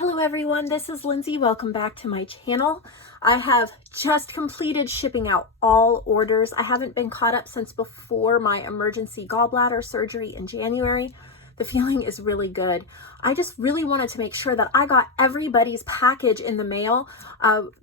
Hello everyone, this is Lindsay. Welcome back to my channel. I have just completed shipping out all orders. I haven't been caught up since before my emergency gallbladder surgery in January. The feeling is really good. I just really wanted to make sure that I got everybody's package in the mail.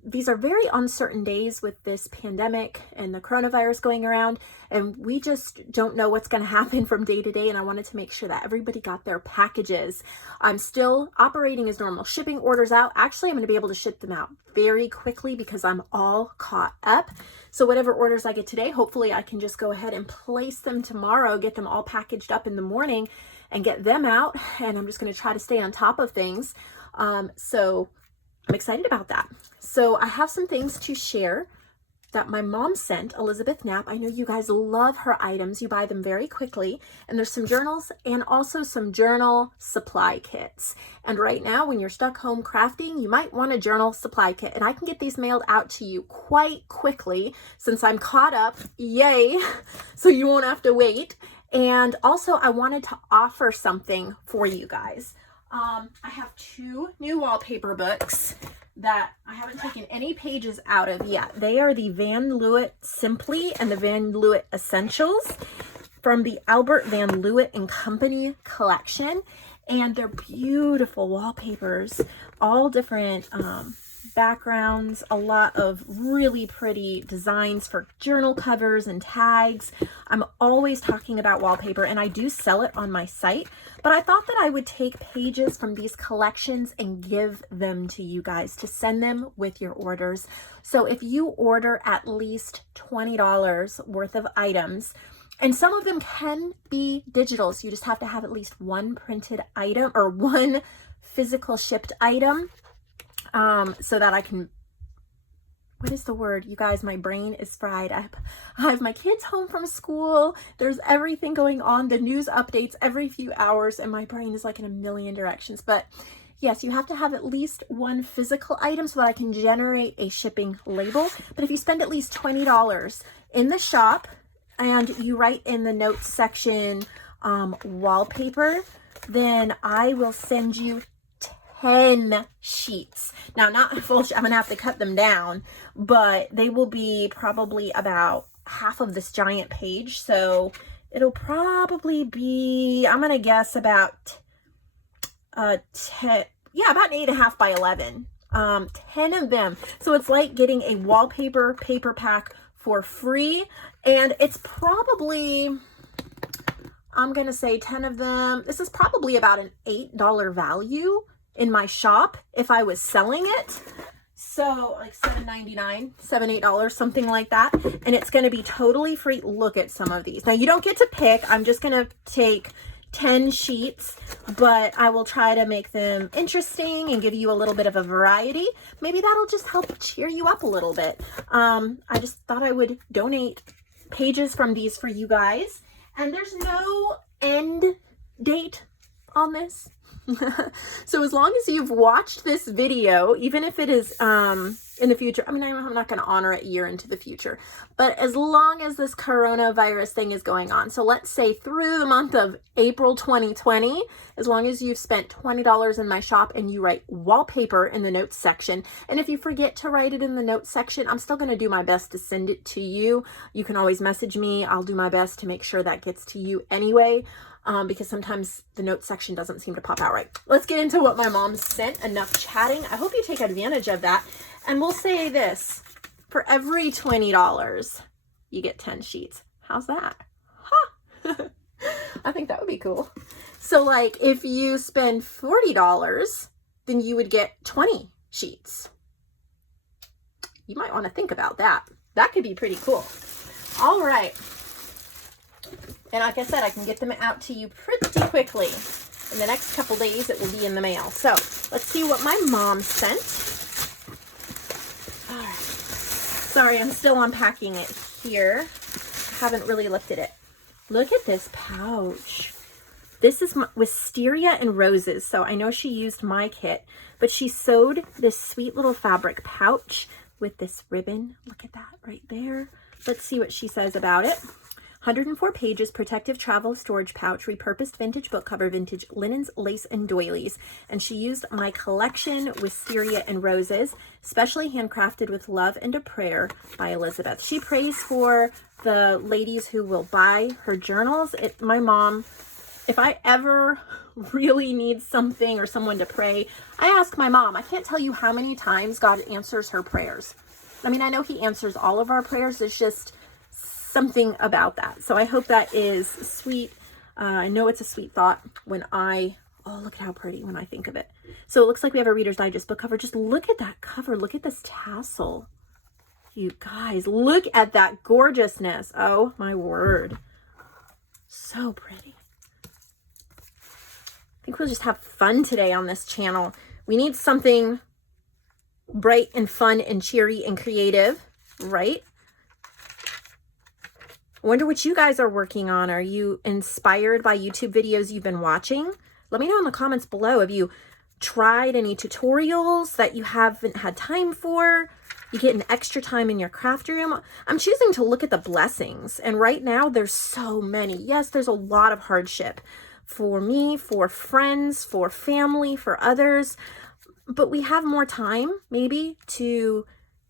These are very uncertain days with this pandemic and the coronavirus going around, and we just don't know what's going to happen from day to day, and I wanted to make sure that everybody got their packages. I'm still operating as normal, shipping orders out. Actually, I'm going to be able to ship them out very quickly because I'm all caught up. So whatever orders I get today, hopefully I can just go ahead and place them tomorrow, get them all packaged up in the morning and get them out. And I'm just going to try to stay on top of things. So I'm excited about that. So I have some things to share that my mom sent, Elizabeth Knapp. I know you guys love her items. You buy them very quickly. And there's some journals and also some journal supply kits. And right now, when you're stuck home crafting, you might want a journal supply kit. And I can get these mailed out to you quite quickly since I'm caught up. Yay! So you won't have to wait. And also, I wanted to offer something for you guys. I have two new wallpaper books that I haven't taken any pages out of yet. They are the Van Leeuwen Simply and the Van Leeuwen Essentials from the Albert Van Leeuwen and Company collection. And they're beautiful wallpapers, all different backgrounds, a lot of really pretty designs for journal covers and tags. I'm always talking about wallpaper and I do sell it on my site, but I thought that I would take pages from these collections and give them to you guys to send them with your orders. So if you order at least $20 worth of items, and some of them can be digital, so you just have to have at least one printed item or one physical shipped item. So that I can, what is the word? You guys, my brain is fried. I have my kids home from school. There's everything going on. The news updates every few hours and my brain is like in a million directions. But yes, you have to have at least one physical item so that I can generate a shipping label. But if you spend at least $20 in the shop and you write in the notes section, wallpaper, then I will send you 10 sheets. Now, not full, I'm gonna have to cut them down, but they will be probably about half of this giant page. So it'll probably be, I'm gonna guess about 10, yeah, about 8.5 by 11. 10 of them. So it's like getting a wallpaper paper pack for free. And it's probably, I'm gonna say 10 of them. This is probably about an $8 value in my shop if I was selling it. So like $7.99, $8, something like that. And it's going to be totally free. Look at some of these. Now you don't get to pick. I'm just going to take 10 sheets, but I will try to make them interesting and give you a little bit of a variety. Maybe that'll just help cheer you up a little bit. I just thought I would donate pages from these for you guys. And there's no end date on this. So as long as you've watched this video, even if it is in the future, I mean, I'm not going to honor it a year into the future, but as long as this coronavirus thing is going on, so let's say through the month of April 2020, as long as you've spent $20 in my shop and you write wallpaper in the notes section, and if you forget to write it in the notes section, I'm still going to do my best to send it to you. You can always message me. I'll do my best to make sure that gets to you anyway. Because sometimes the notes section doesn't seem to pop out right. Let's get into what my mom sent. Enough chatting. I hope you take advantage of that. And we'll say this, for every $20, you get 10 sheets. How's that? Huh. I think that would be cool. So like if you spend $40, then you would get 20 sheets. You might want to think about that. That could be pretty cool. All right. And like I said, I can get them out to you pretty quickly. In the next couple days, it will be in the mail. So let's see what my mom sent. All right. Sorry, I'm still unpacking it here. I haven't really looked at it. Look at this pouch. This is Wisteria and Roses. So I know she used my kit, but she sewed this sweet little fabric pouch with this ribbon. Look at that right there. Let's see what she says about it. 104 pages, protective travel storage pouch, repurposed vintage book cover, vintage linens, lace, and doilies. And she used my collection, Wisteria and Roses, specially handcrafted with love and a prayer by Elizabeth. She prays for the ladies who will buy her journals. My mom, if I ever really need something or someone to pray, I ask my mom. I can't tell you how many times God answers her prayers. I mean, I know he answers all of our prayers. It's just something about that. So I hope that is sweet. I know it's a sweet thought when oh, look at how pretty when I think of it. So it looks like we have a Reader's Digest book cover. Just look at that cover. Look at this tassel. You guys, look at that gorgeousness. Oh my word. So pretty. I think we'll just have fun today on this channel. We need something bright and fun and cheery and creative, right? I wonder what you guys are working on. Are you inspired by YouTube videos you've been watching? Let me know in the comments below. Have you tried any tutorials that you haven't had time for? You get an extra time in your craft room. I'm choosing to look at the blessings. And right now there's so many. Yes, there's a lot of hardship for me, for friends, for family, for others. But we have more time maybe to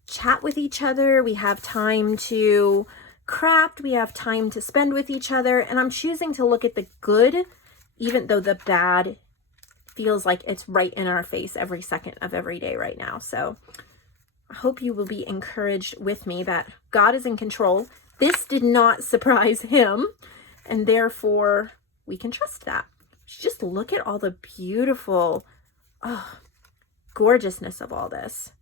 chat with each other. We have time to craft. We have time to spend with each other. And I'm choosing to look at the good, even though the bad feels like it's right in our face every second of every day right now. So I hope you will be encouraged with me that God is in control. This did not surprise him, and therefore we can trust that. Just look at all the beautiful, gorgeousness of all this.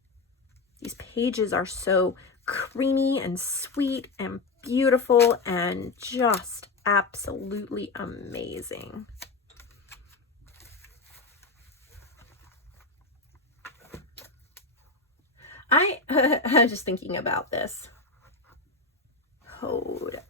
These pages are so creamy and sweet and beautiful and just absolutely amazing. I'm just thinking about this. Hold it.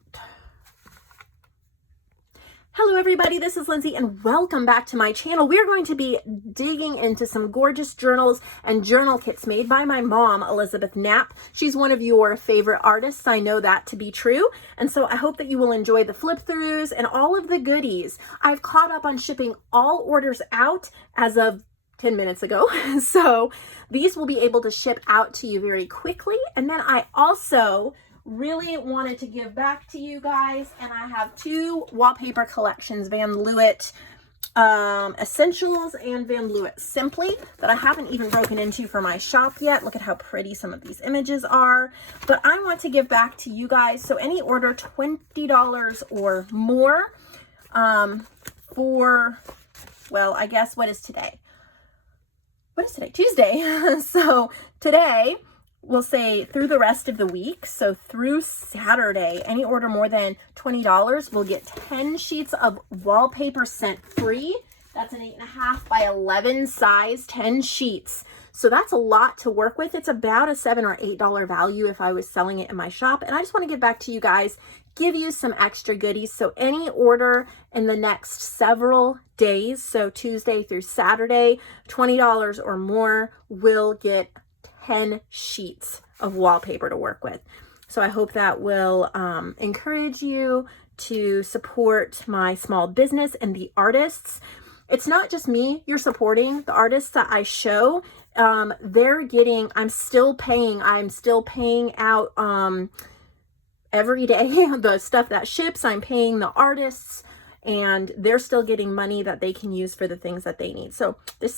Hello everybody, this is Lindsay and welcome back to my channel. We're going to be digging into some gorgeous journals and journal kits made by my mom, Elizabeth Knapp. She's one of your favorite artists. I know that to be true. And so I hope that you will enjoy the flip throughs and all of the goodies. I've caught up on shipping all orders out as of 10 minutes ago. So these will be able to ship out to you very quickly. And then I also really wanted to give back to you guys, and I have two wallpaper collections, Van Leeuwen Essentials and Van Leeuwen Simply, that I haven't even broken into for my shop yet. Look at how pretty some of these images are. But I want to give back to you guys. So any order $20 or more for, well, I guess what is today? What is today? Tuesday. So today, we'll say through the rest of the week, so through Saturday, any order more than $20 will get 10 sheets of wallpaper sent free. That's an 8.5 by 11 size, 10 sheets. So that's a lot to work with. It's about a $7 or $8 value if I was selling it in my shop. And I just want to give back to you guys, give you some extra goodies. So any order in the next several days, so Tuesday through Saturday, $20 or more will get 10 sheets of wallpaper to work with. So I hope that will encourage you to support my small business and the artists. It's not just me you're supporting. The artists that I show, they're getting, I'm still paying out every day the stuff that ships. I'm paying the artists, and they're still getting money that they can use for the things that they need. So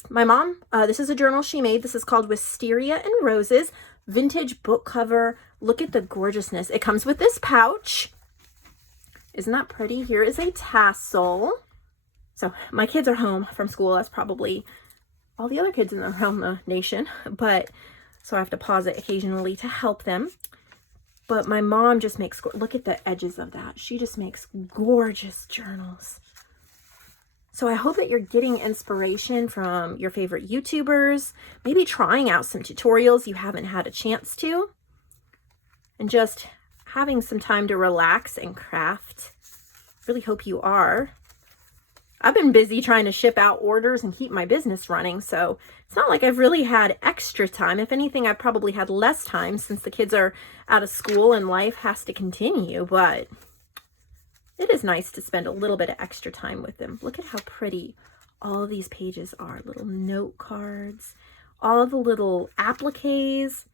my mom, this is a journal she made. This is called Wisteria and Roses, vintage book cover. Look at the gorgeousness. It comes with this pouch. Isn't that pretty? Here is a tassel. So my kids are home from school. That's probably all the other kids around the nation, but so I have to pause it occasionally to help them. But my mom just makes, look at the edges of that. She just makes gorgeous journals. So I hope that you're getting inspiration from your favorite YouTubers, maybe trying out some tutorials you haven't had a chance to, and just having some time to relax and craft. Really hope you are. I've been busy trying to ship out orders and keep my business running, so it's not like I've really had extra time. If anything, I've probably had less time since the kids are out of school and life has to continue, but it is nice to spend a little bit of extra time with them. Look at how pretty all of these pages are. Little note cards, all the little appliques.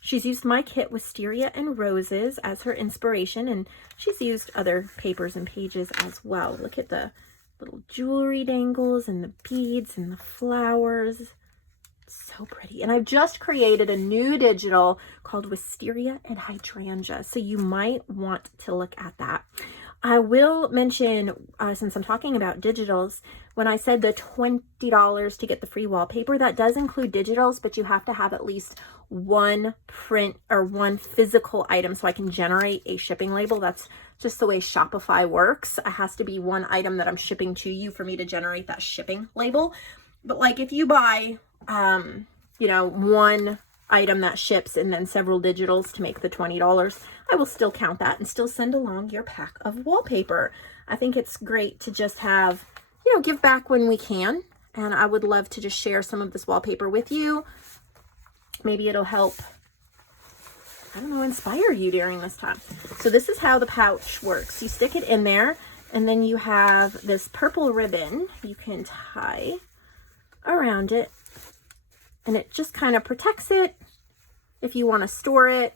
She's used my kit Wisteria and Roses as her inspiration, and she's used other papers and pages as well. Look at the little jewelry dangles and the beads and the flowers. So pretty. And I've just created a new digital called Wisteria and Hydrangea, so you might want to look at that. I will mention, since I'm talking about digitals, when I said the $20 to get the free wallpaper, that does include digitals, but you have to have at least one print or one physical item so I can generate a shipping label. That's just the way Shopify works. It has to be one item that I'm shipping to you for me to generate that shipping label. But like if you buy, you know, one item that ships and then several digitals to make the $20, I will still count that and still send along your pack of wallpaper. I think it's great to just have, you know, give back when we can. And I would love to just share some of this wallpaper with you. Maybe it'll help, I don't know, inspire you during this time. So this is how the pouch works. You stick it in there, and then you have this purple ribbon you can tie around it, and it just kind of protects it if you want to store it.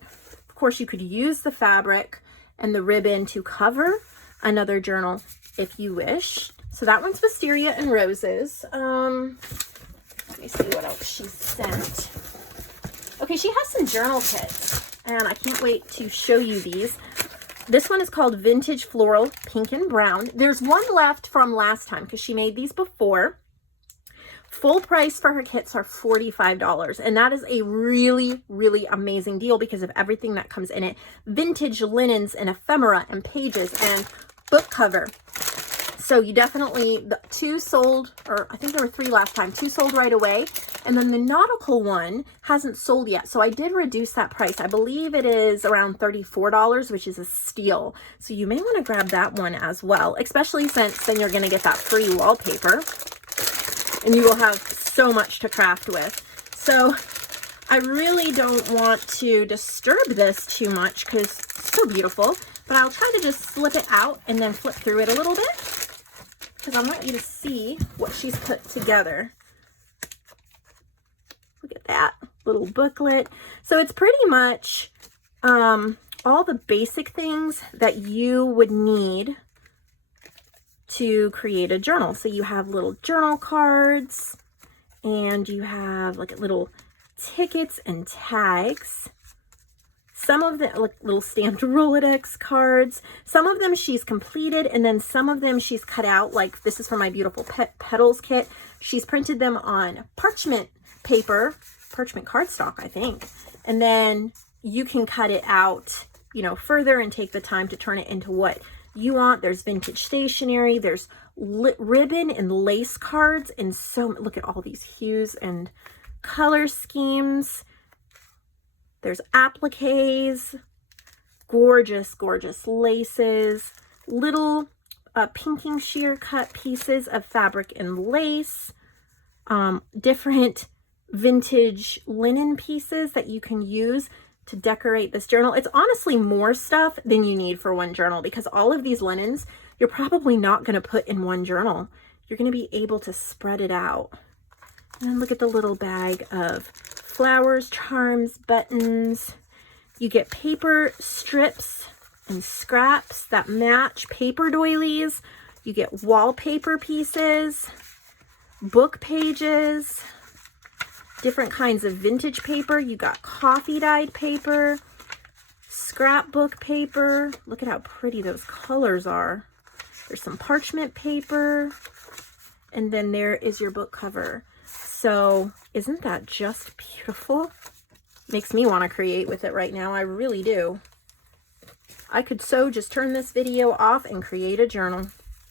Of course, you could use the fabric and the ribbon to cover another journal if you wish. So that one's Wisteria and Roses. Let me see what else she sent. Okay, she has some journal kits, and I can't wait to show you these. This one is called Vintage Floral Pink and Brown. There's one left from last time because she made these before. Full price for her kits are $45, and that is a really, really amazing deal because of everything that comes in it. Vintage linens and ephemera and pages and book cover. So you definitely, the two sold, or I think there were 3 last time, 2 sold right away. And then the nautical one hasn't sold yet. So I did reduce that price. I believe it is around $34, which is a steal. So you may want to grab that one as well, especially since then you're going to get that free wallpaper. And you will have so much to craft with. So I really don't want to disturb this too much because it's so beautiful. But I'll try to just slip it out and then flip through it a little bit, because I want you to see what she's put together. Look at that little booklet. So it's pretty much all the basic things that you would need to create a journal. So you have little journal cards, and you have like little tickets and tags. Some of them, like little stamped Rolodex cards. Some of them she's completed, and then some of them she's cut out. Like this is from my beautiful Petals kit. She's printed them on parchment paper, parchment cardstock, I think. And then you can cut it out, you know, further and take the time to turn it into what you want. There's vintage stationery. There's ribbon and lace cards, and so look at all these hues and color schemes. There's appliques, gorgeous, gorgeous laces, little pinking sheer cut pieces of fabric and lace, different vintage linen pieces that you can use to decorate this journal. It's honestly more stuff than you need for one journal, because all of these linens, you're probably not going to put in one journal. You're going to be able to spread it out. And then look at the little bag of flowers, charms, buttons. You get paper strips and scraps that match paper doilies. You get wallpaper pieces, book pages, different kinds of vintage paper. You got coffee dyed paper, scrapbook paper. Look at how pretty those colors are. There's some parchment paper, and then there is your book cover. So isn't that just beautiful? Makes me want to create with it right now. I really do. I could so just turn this video off and create a journal.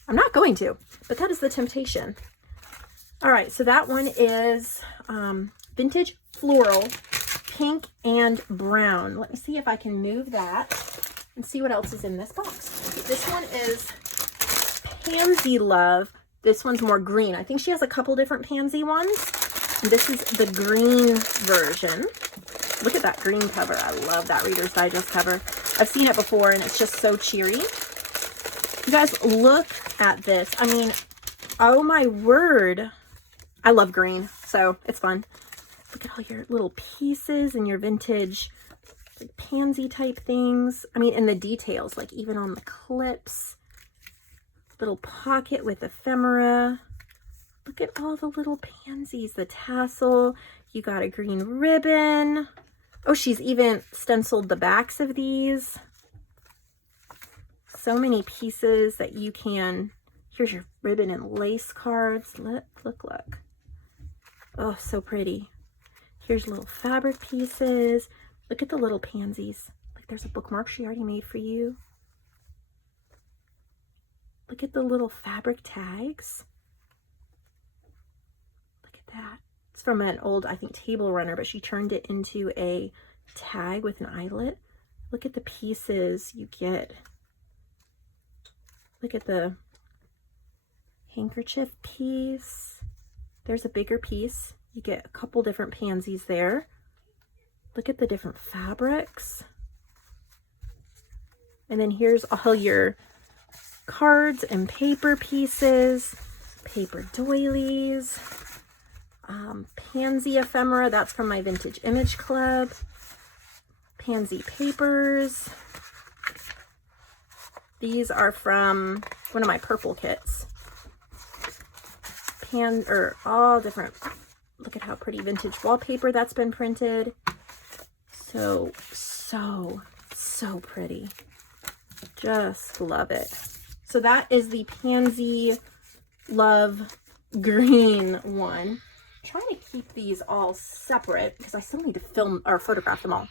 I'm not going to, but that is the temptation. All right, so that one is Vintage Floral Pink and Brown. Let me see if I can move that and see what else is in this box. This one is Pansy Love. This one's more green. I think she has a couple different pansy ones. And this is the green version. Look at that green cover. I love that Reader's Digest cover. I've seen it before, and it's just so cheery. You guys, look at this. I mean, oh my word. I love green, so it's fun. Look at all your little pieces and your vintage like pansy type things. I mean, and the details, like even on the clips. Little pocket with ephemera. Look at all the little pansies, the tassel. You got a green ribbon. Oh, she's even stenciled the backs of these. So many pieces that you can, here's your ribbon and lace cards. Look. Oh, so pretty. Here's little fabric pieces. Look at the little pansies. Like there's a bookmark she already made for you. Look at the little fabric tags. Look at that. It's from an old, I think, table runner, but she turned it into a tag with an eyelet. Look at the pieces you get. Look at the handkerchief piece. There's a bigger piece. You get a couple different pansies there. Look at the different fabrics. And then here's all your cards and paper pieces, paper doilies, pansy ephemera. That's from my Vintage Image Club. Pansy papers. These are from one of my purple kits. All different. Look at how pretty vintage wallpaper that's been printed. So pretty. Just love it. So that is the Pansy Love Green one. I'm trying to keep these all separate because I still need to film or photograph them all.